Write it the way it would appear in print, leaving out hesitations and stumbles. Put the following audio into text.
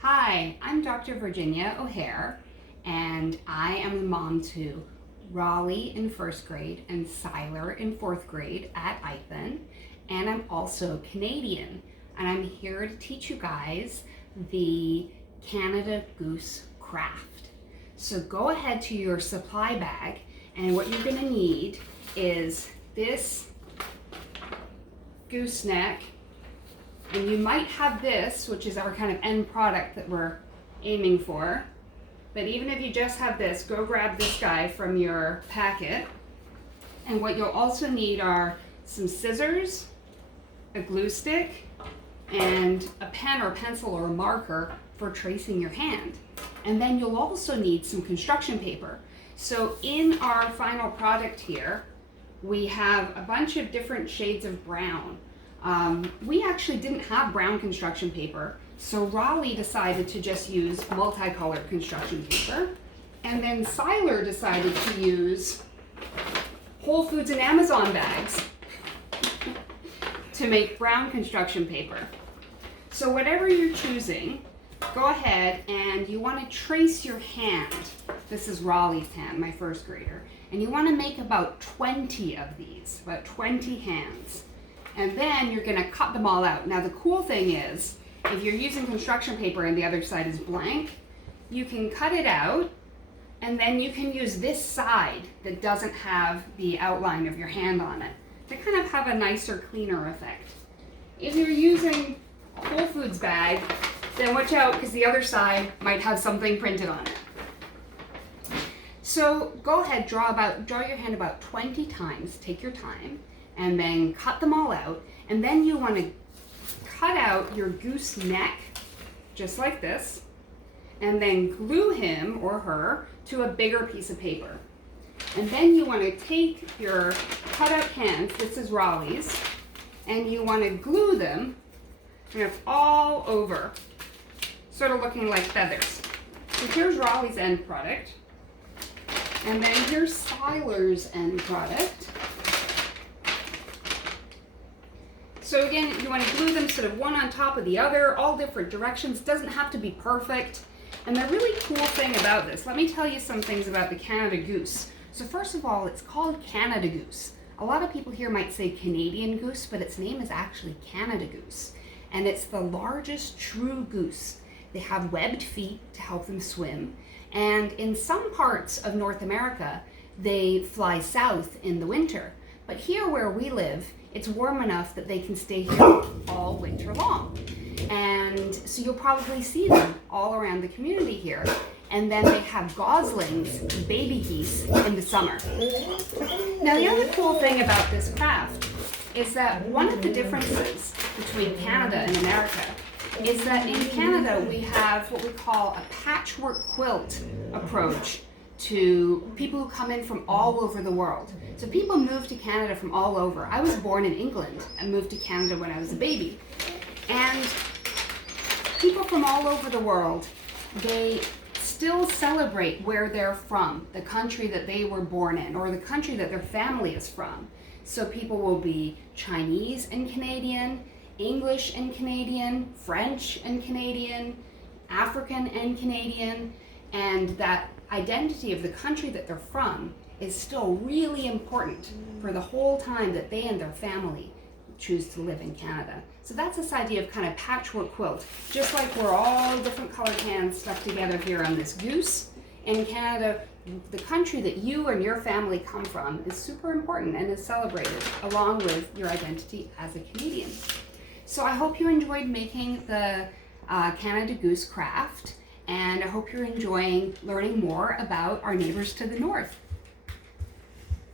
Hi, I'm Dr. Virginia O'Hare, and I am a mom to Raleigh in first grade and Siler in fourth grade at Eichmann, and I'm also Canadian, and I'm here to teach you guys the Canada Goose craft. So go ahead to your supply bag, and what you're going to need is this gooseneck. And you might have this, which is our kind of end product that we're aiming for. But even if you just have this, go grab this guy from your packet. And what you'll also need are some scissors, a glue stick, and a pen or pencil or a marker for tracing your hand. And then you'll also need some construction paper. So in our final product here, we have a bunch of different shades of brown. We actually didn't have brown construction paper, so Raleigh decided to just use multicolored construction paper, and then Siler decided to use Whole Foods and Amazon bags to make brown construction paper. So whatever you're choosing, go ahead and you want to trace your hand. This is Raleigh's hand, my first grader, and you want to make about 20 of these, about 20 hands. And then you're going to cut them all out. Now the cool thing is, if you're using construction paper and the other side is blank, you can cut it out, and then you can use this side that doesn't have the outline of your hand on it to kind of have a nicer, cleaner effect. If you're using a Whole Foods bag, then watch out because the other side might have something printed on it. So go ahead, draw your hand about 20 times, take your time, and then cut them all out. And then you want to cut out your goose neck, just like this, and then glue him or her to a bigger piece of paper. And then you want to take your cut out hands, this is Raleigh's, and you want to glue them kind of all over, sort of looking like feathers. So here's Raleigh's end product, and then here's Siler's end product. So again, you want to glue them sort of one on top of the other, all different directions. Doesn't have to be perfect. And the really cool thing about this, let me tell you some things about the Canada Goose. So first of all, it's called Canada Goose. A lot of people here might say Canadian goose, but its name is actually Canada Goose. And it's the largest true goose. They have webbed feet to help them swim. And in some parts of North America, they fly south in the winter. But here where we live, it's warm enough that they can stay here all winter long. And so you'll probably see them all around the community here. And then they have goslings, baby geese, in the summer. Now the other cool thing about this craft is that one of the differences between Canada and America is that in Canada we have what we call a patchwork quilt approach to people who come in from all over the world. So people move to Canada from all over. I was born in England and moved to Canada when I was a baby. And people from all over the world, they still celebrate where they're from, the country that they were born in, or the country that their family is from. So people will be Chinese and Canadian, English and Canadian, French and Canadian, African and Canadian, and that identity of the country that they're from is still really important for the whole time that they and their family choose to live in Canada. So that's this idea of kind of patchwork quilt. Just like we're all different colored hands stuck together here on this goose, in Canada, the country that you and your family come from is super important and is celebrated along with your identity as a Canadian. So I hope you enjoyed making the Canada Goose craft, and I hope you're enjoying learning more about our neighbors to the north.